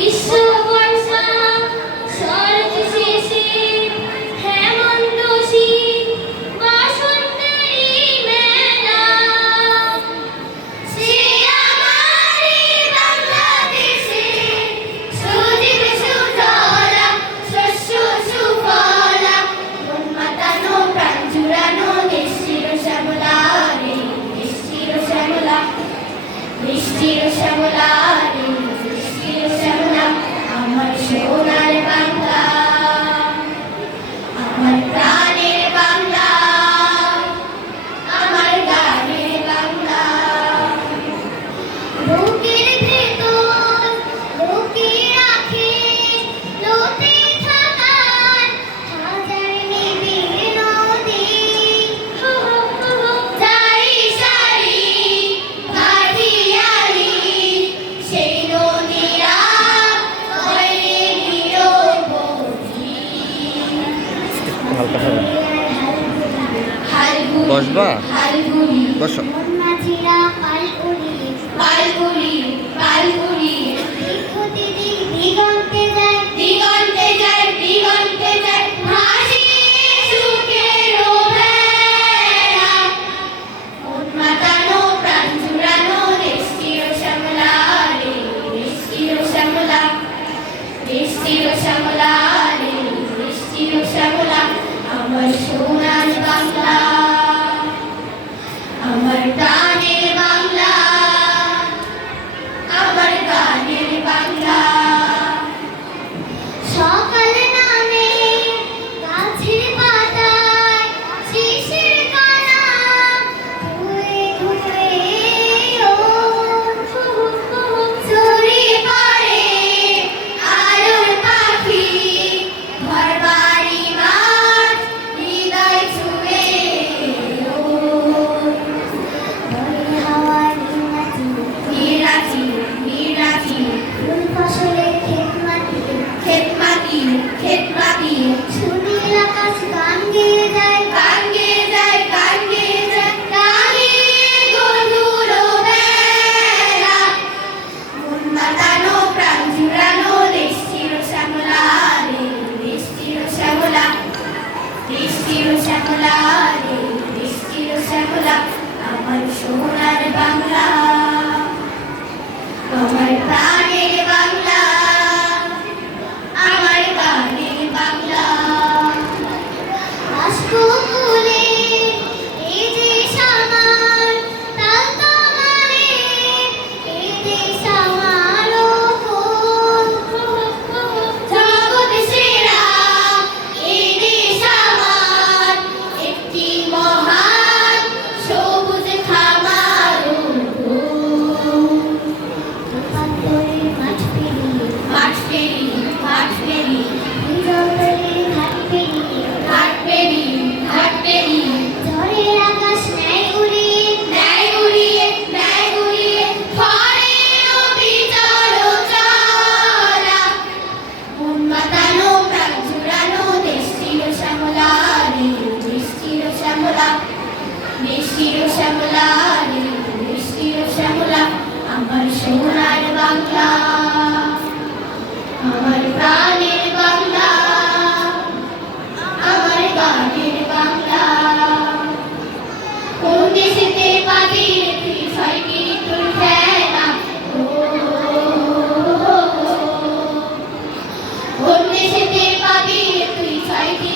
বিশ্ববর্ষা শরৎ শেষে হেমন্ত শীত বসন্তেরই মেলা সে আমারই বাংলাদেশে সুজীব সুজলা শস্য সুফলা মন মাতানো প্রাণ জুড়ানো দেশ চির শ্যামলা রে দেশ চির শ্যামলা দেশ চির শ্যামলা রে দেশ চির শ্যামলা আমার সোনার বাংলা আমার প্রাণের বাংলা আমার গানের বাংলা বুকের ভেতর বুকে রাখে লোতে থাকার হাজার নিবিড় নদী সারি সারি ভাটিয়ালি সেই নদীরা হয়ে নিরবধি হালকা হবে হালগুলি বসবা? হালগুলি বসো। মাঝিরা পালগুলি পালগুলি পালগুলি দিগন্তে যায় দিগন্তে যায় দিগন্তে যায় ভাসিয়ে সুখের ভেলা মন মাতানো প্রাণ জুড়ানো দেশ চির শ্যামলা রে দেশ চির শ্যামলা দেশ চির শ্যামলা রে দেশ চির শ্যামলা আমার সোনার বাংলা আমার প্রাণের বাংলা আমার গানের বাংলা সকাল নামে গাছের পাতায় শিশির কণা ধুয়ে ধুয়ে ও ছড়িয়ে পড়ে আলোর পাখি ঘর বাড়ি মাঠ হৃদয় ছুঁয়ে ও হাওয়ার নিরাচি নিরাচি ফুল ফসলের ক্ষেত মাটি সুনীল আকাশ গান গেয়ে যায় গান গেয়ে যায় গান গেয়ে যায় গানে গধুর বেলা মন মাতানো প্রাণ জুড়ানো দেশ চির শ্যামলা রে দেশ চির শ্যামলা দেশ চির শ্যামলা রে দেশ চির শ্যামলা আমার সোনার বাংলা আমার প্রাণের বাংলা আমার গানের বাংলা আশকুলে এই দেশ আমার তালতমালে এই দেশ আমার জগৎ সেরা এই দেশ আমার একটি মহান সবুজ খামার মাঠ পেরিয়ে ঘাট পেরিয়ে ঝড়ের আকাশ ন্যায় উড়িয়ে ফরের অবিচল চলা মন মাতানো প্রাণ জুড়ানো দেশ চির শ্যামলা রে দেশ চির শ্যামলা দেশ চির শ্যামলা রে দেশ চির শ্যামলা আমার সোনার বাংলা আমার প্রাণের বাংলা আমার গানের বাংলা কোন দেশেতে পাবি রে তুই ছয়টি তোর খেলা কোন দেশেতে পাবি রে তুই ছয়টি